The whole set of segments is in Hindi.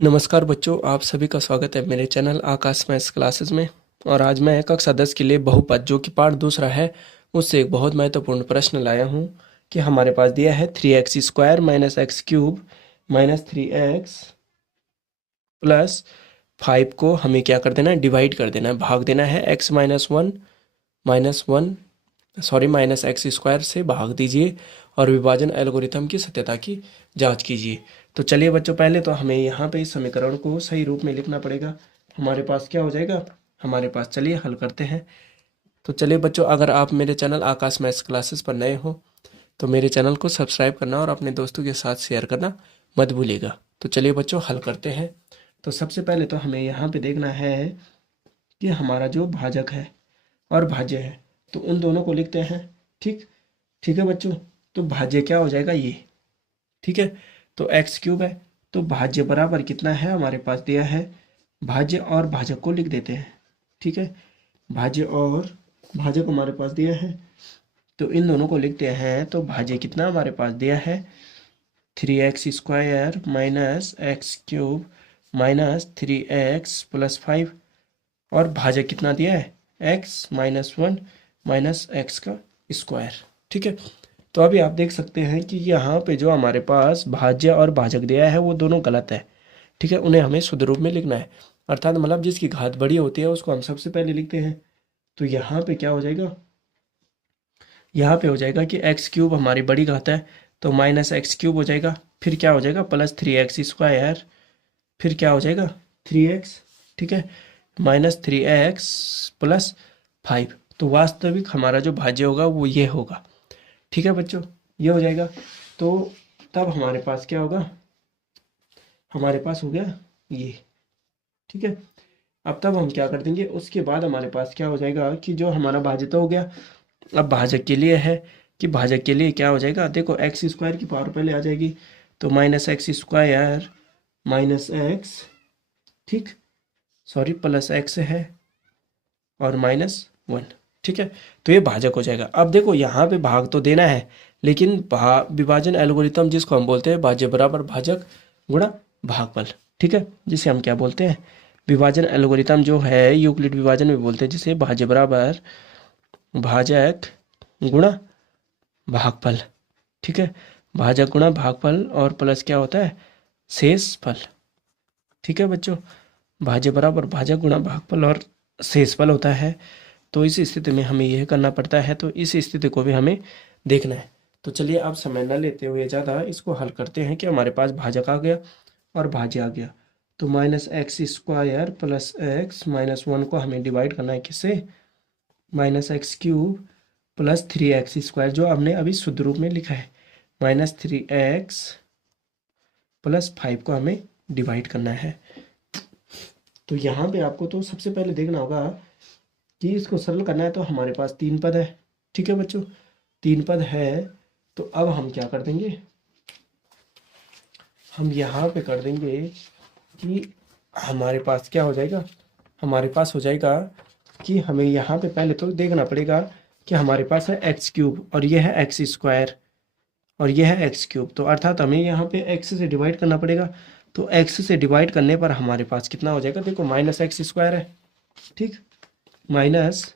नमस्कार बच्चों, आप सभी का स्वागत है मेरे चैनल आकाश मैथ्स क्लासेस में। और आज मैं कक्षा 10 के लिए बहुपद जो कि पार्ट दूसरा है उससे एक बहुत महत्वपूर्ण प्रश्न लाया हूँ कि हमारे पास दिया है 3x² minus x cube minus 3x plus 5 को हमें क्या कर देना है, डिवाइड कर देना है, भाग देना है x माइनस एक्स स्क्वायर से भाग दीजिए और विभाजन एल्गोरिथम की सत्यता की जांच कीजिए। तो चलिए बच्चों, पहले तो हमें यहाँ पे इस समीकरण को सही रूप में लिखना पड़ेगा। हमारे पास क्या हो जाएगा, हमारे पास, चलिए हल करते हैं। तो चलिए बच्चों, अगर आप मेरे चैनल आकाश मैथ्स क्लासेस पर नए हो तो मेरे चैनल को सब्सक्राइब करना और अपने दोस्तों के साथ शेयर करना मत भूलिएगा। तो चलिए बच्चों, हल करते हैं। तो सबसे पहले तो हमें यहाँ पे देखना है कि हमारा जो भाजक है और भाज्य है तो उन दोनों को लिखते हैं। ठीक ठीक है बच्चों। तो भाज्य क्या हो जाएगा, ये। ठीक है। तो एक्स क्यूब है तो भाज्य बराबर कितना है, हमारे पास दिया है। भाज्य और भाजक को लिख देते हैं। ठीक है। भाज्य और भाजक हमारे पास दिया है तो इन दोनों को लिखते हैं। तो भाज्य कितना हमारे पास दिया है, 3x² minus x cube minus 3x plus 5। और भाजक कितना दिया है, x-1 माइनस एक्स का स्क्वायर। ठीक है। तो अभी आप देख सकते हैं कि यहाँ पे जो हमारे पास भाज्य और भाजक दिया है वो दोनों गलत है। ठीक है। उन्हें हमें शुद्ध रूप में लिखना है, अर्थात मतलब जिसकी घात बड़ी होती है उसको हम सबसे पहले लिखते हैं। तो यहाँ पे क्या हो जाएगा, यहाँ पे हो जाएगा कि एक्स क्यूब हमारी बड़ी घात है तो माइनस एक्स क्यूब हो जाएगा, फिर क्या हो जाएगा प्लस 3x², फिर क्या हो जाएगा 3x। ठीक है। Minus 3x plus 5। तो वास्तविक हमारा जो भाज्य होगा वो ये होगा। ठीक है बच्चों, ये हो जाएगा। तो तब हमारे पास क्या होगा, हमारे पास हो गया ये। ठीक है। अब तब हम क्या कर देंगे, उसके बाद हमारे पास क्या हो जाएगा कि जो हमारा भाज्य तो हो गया। अब भाजक के लिए है कि भाजक के लिए क्या हो जाएगा, देखो x² की पावर पहले आ जाएगी तो माइनस x² माइनस एक्स, ठीक, सॉरी प्लस एक्स है और -1। ठीक है। तो ये भाजक हो जाएगा। अब देखो यहाँ पे भाग तो देना है लेकिन विभाजन एल्गोरिथम जिसको हम बोलते हैं भाज्य बराबर भाजक गुणा भागफल। ठीक है। जिसे हम क्या बोलते हैं, विभाजन एल्गोरिथम जो है यूक्लिड विभाजन में बोलते हैं जिसे भाज्य बराबर भाजक गुणा भागफल। ठीक है। भाजक गुणा भागफल और प्लस क्या होता है, शेष फल। ठीक है बच्चों। भाज्य बराबर भाजक गुणा भागफल और शेषफल होता है। तो इस स्थिति में हमें यह करना पड़ता है, तो इस स्थिति को भी हमें देखना है। तो चलिए अब समय न लेते हुए ज़्यादा इसको हल करते हैं कि हमारे पास भाजक आ गया और भाज्य आ गया। तो -x² प्लस एक्स -1 को हमें डिवाइड करना है किससे, -x³ प्लस 3x² जो हमने अभी शुद्ध रूप में लिखा है, -3x प्लस 5 को हमें डिवाइड करना है। तो यहाँ पे आपको तो सबसे पहले देखना होगा कि इसको सरल करना है। तो हमारे पास 3 पद है। ठीक है बच्चों, 3 पद है। तो अब हम क्या कर देंगे, हम यहाँ पे कर देंगे कि हमारे पास क्या हो जाएगा, हमारे पास हो जाएगा कि हमें यहाँ पे पहले तो देखना पड़ेगा कि हमारे पास है x³ और ये है x² और ये है x³। तो अर्थात हमें यहाँ पे x से डिवाइड करना पड़ेगा। तो x से डिवाइड करने पर हमारे पास कितना हो जाएगा, देखो -x² है, ठीक, -x²,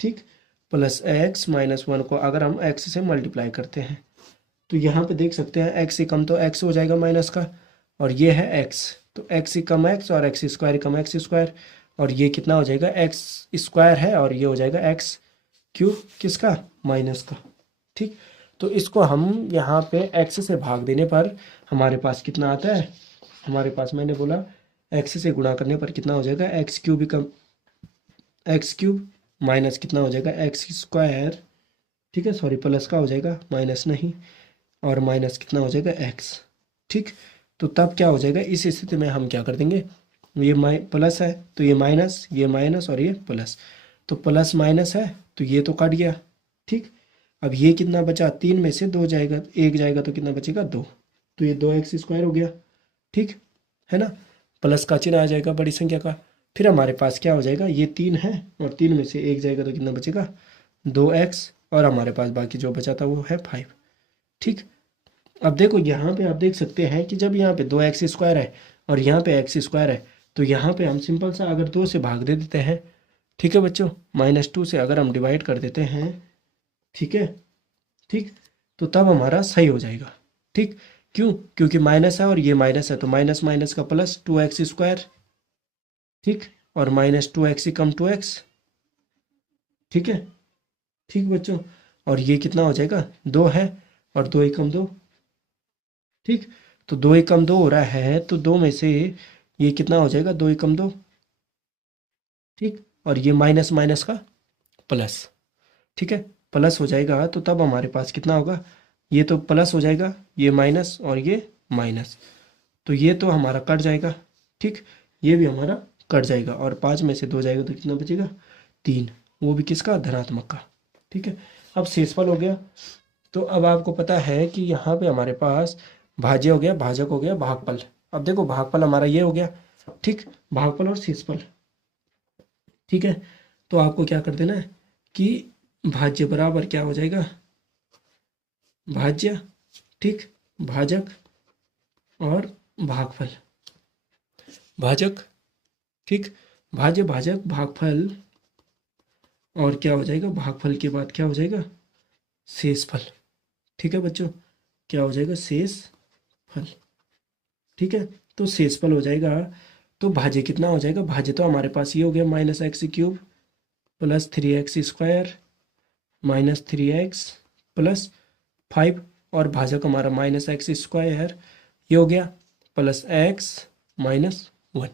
ठीक, प्लस x -1 को अगर हम x से मल्टीप्लाई करते हैं तो यहाँ पे देख सकते हैं x से कम तो x हो जाएगा माइनस का, और ये है x तो x से कम x और x² कम x², और ये कितना हो जाएगा x² है और ये हो जाएगा x³ किसका, माइनस का। ठीक। तो इसको हम यहाँ पे x से भाग देने पर हमारे पास कितना आता है, हमारे पास मैंने बोला x से गुणा करने पर कितना हो जाएगा, x³ कम x³ माइनस कितना हो जाएगा x², ठीक है, सॉरी प्लस का हो जाएगा माइनस नहीं, और माइनस कितना हो जाएगा x। ठीक। तो तब क्या हो जाएगा, इस स्थिति में हम क्या कर देंगे, ये प्लस है तो ये माइनस और ये प्लस, तो प्लस माइनस है तो ये तो कट गया। ठीक। अब ये कितना बचा, 3 में से 2 जाएगा, 1 जाएगा तो कितना बचेगा 2, तो ये 2x² हो गया। ठीक है ना, प्लस का चिन्ह आ जाएगा बड़ी संख्या का। फिर हमारे पास क्या हो जाएगा, ये 3 है और 3 में से 1 जाएगा तो कितना बचेगा 2x, और हमारे पास बाकी जो बचा था वो है 5। ठीक। अब देखो यहाँ पे आप देख सकते हैं कि जब यहाँ पे 2x² है और यहाँ पे x² है, तो यहाँ पे हम सिंपल सा अगर 2 से भाग दे देते हैं, ठीक है बच्चों, -2 से अगर हम डिवाइड कर देते हैं, ठीक है, ठीक, तो तब हमारा सही हो जाएगा। ठीक, क्यों? क्योंकि माइनस है और ये माइनस है, तो माइनस माइनस का प्लस 2x², ठीक, और -2x कम 2x, ठीक है, ठीक बच्चों, और ये कितना हो जाएगा, 2 है और 2 एकम 2, ठीक, तो 2 एकम 2 हो रहा है, तो 2 में से ये कितना हो जाएगा, 2 एकम 2, ठीक, और ये माइनस माइनस का प्लस, ठीक है, प्लस हो जाएगा, तो तब हमारे पास कितना होगा, ये तो प्लस हो जाएगा, ये माइनस और ये माइनस, तो ये तो हमारा कट जाएगा, ठीक, ये भी हमारा कट जाएगा, और 5 में से 2 जाएगा तो कितना बचेगा, 3, वो भी किसका, धनात्मक का, ठीक है। अब शेषफल हो गया, तो अब आपको पता है कि यहाँ पे हमारे पास भाज्य हो गया, भाजक हो गया, भागफल। अब देखो भागफल हमारा ये हो गया, ठीक, भागफल और शेषफल, ठीक है, तो आपको क्या कर देना है कि भाज्य बराबर क्या हो जाएगा, भाज्य, ठीक, भाजक और भागफल, भाजक, ठीक, भाज्य भाजक भागफल, और क्या हो जाएगा, भागफल के बाद क्या हो जाएगा, शेषफल, ठीक है बच्चों, क्या हो जाएगा, शेषफल, ठीक है, तो शेषफल हो जाएगा, तो भाज्य कितना हो जाएगा, भाज्य तो हमारे पास ये हो गया -x³ plus 3x² -3x plus 5, और भाजक हमारा -x², ये हो गया प्लस x -1,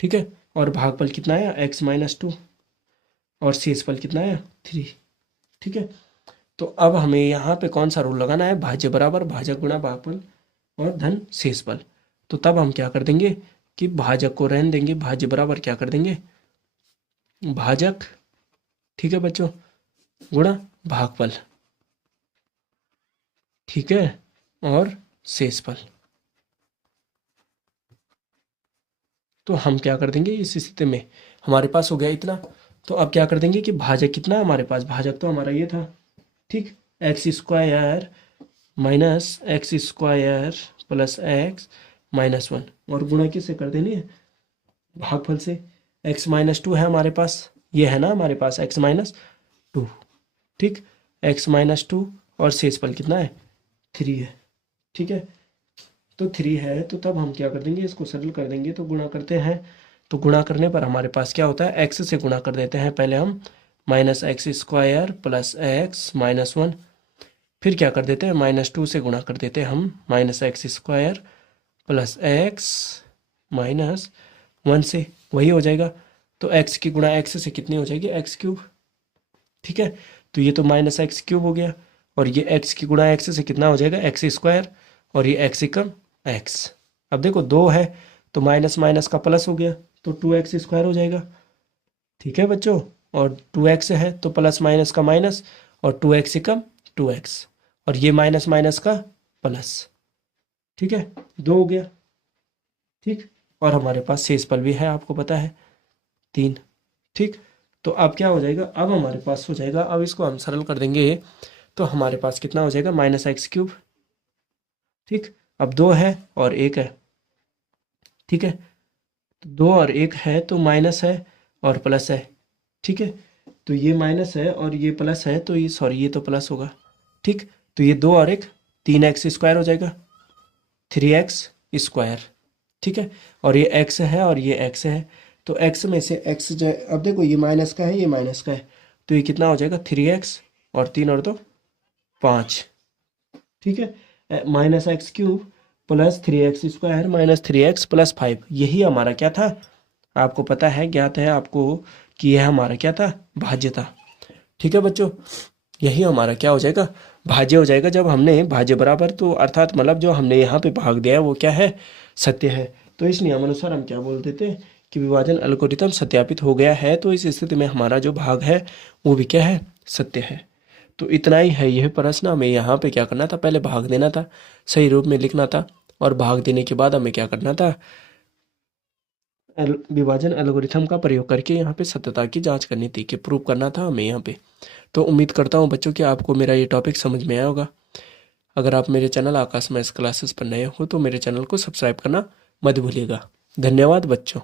ठीक है, और भागफल कितना आया, x -2, और शेषफल कितना आया, 3, ठीक है। तो अब हमें यहाँ पे कौन सा रूल लगाना है, भाज्य बराबर भाजक गुणा भागफल और धन शेषफल, तो तब हम क्या कर देंगे कि भाजक को रहने देंगे, भाज्य बराबर क्या कर देंगे, भाजक, ठीक है बच्चों, गुणा भागफल, ठीक है, और शेषफल, तो हम क्या कर देंगे इस स्थिति में, हमारे पास हो गया इतना, तो अब क्या कर देंगे कि भाजक कितना है हमारे पास, भाजक तो हमारा ये था, ठीक, x² -x² प्लस x -1, और गुणा किससे कर देनी है, भागफल से, x -2 है हमारे पास, ये है ना हमारे पास x -2, ठीक, x -2, और शेषफल कितना है, 3 है, ठीक है, तो 3 है, तो तब हम क्या कर देंगे, इसको सरल कर देंगे, तो गुणा करते हैं, तो गुणा करने पर हमारे पास क्या होता है, x से गुणा कर देते हैं पहले हम, -x² प्लस x -1, फिर क्या कर देते हैं, -2 से गुणा कर देते हैं हम, -x² प्लस x -1 से, वही हो जाएगा, तो x की गुणा x से कितनी हो जाएगी, x³, ठीक है, तो ये तो -x³ हो गया, और ये x की गुणा x से कितना हो जाएगा, x², और ये x एकम x, अब देखो 2 है तो माइनस माइनस का प्लस हो गया, तो 2x² हो जाएगा, ठीक है बच्चों, और 2x है तो प्लस माइनस का माइनस, और 2x एकम 2x, और ये माइनस माइनस का प्लस, ठीक है, 2 हो गया, ठीक, और हमारे पास शेषफल भी है, आपको पता है 3, ठीक, तो अब क्या हो जाएगा, अब हमारे पास हो जाएगा, अब इसको हम सरल कर देंगे, तो हमारे पास कितना हो जाएगा, -x³, ठीक, अब 2 है और 1 है, ठीक है, तो 2 और 1 है तो माइनस है और प्लस है, ठीक है, तो ये माइनस है और ये प्लस है, तो ये सॉरी ये तो प्लस होगा, ठीक, तो ये 2 और 1 3x² हो जाएगा, 3x², ठीक है, और ये x है और ये x है, तो x में से x जाए, अब देखो ये माइनस का है, ये माइनस का है, तो ये कितना हो जाएगा, 3x, और 3 और 2 5, ठीक है, -x³ plus 3x² minus 3x plus 5, यही हमारा क्या था, आपको पता है, ज्ञात है आपको कि यह हमारा क्या था, भाज्य था, ठीक है बच्चों, यही हमारा क्या हो जाएगा, भाज्य हो जाएगा, जब हमने भाज्य बराबर, तो अर्थात मतलब जो हमने यहाँ पे भाग दिया है वो क्या है, सत्य है, तो इस नियमानुसार हम क्या बोल देते हैं कि विभाजन एल्गोरिथम सत्यापित हो गया है, तो इस स्थिति में हमारा जो भाग है वो भी क्या है, सत्य है। तो इतना ही है यह प्रश्न, हमें यहाँ पे क्या करना था, पहले भाग देना था, सही रूप में लिखना था, और भाग देने के बाद हमें क्या करना था, विभाजन एल्गोरिथम का प्रयोग करके यहाँ पे सत्यता की जांच करनी थी, कि प्रूव करना था हमें यहाँ पे। तो उम्मीद करता हूँ बच्चों कि आपको मेरा ये टॉपिक समझ में आया होगा। अगर आप मेरे चैनल आकाश मैथ्स क्लासेस पर नए हो तो मेरे चैनल को सब्सक्राइब करना मत भूलिएगा। धन्यवाद बच्चों।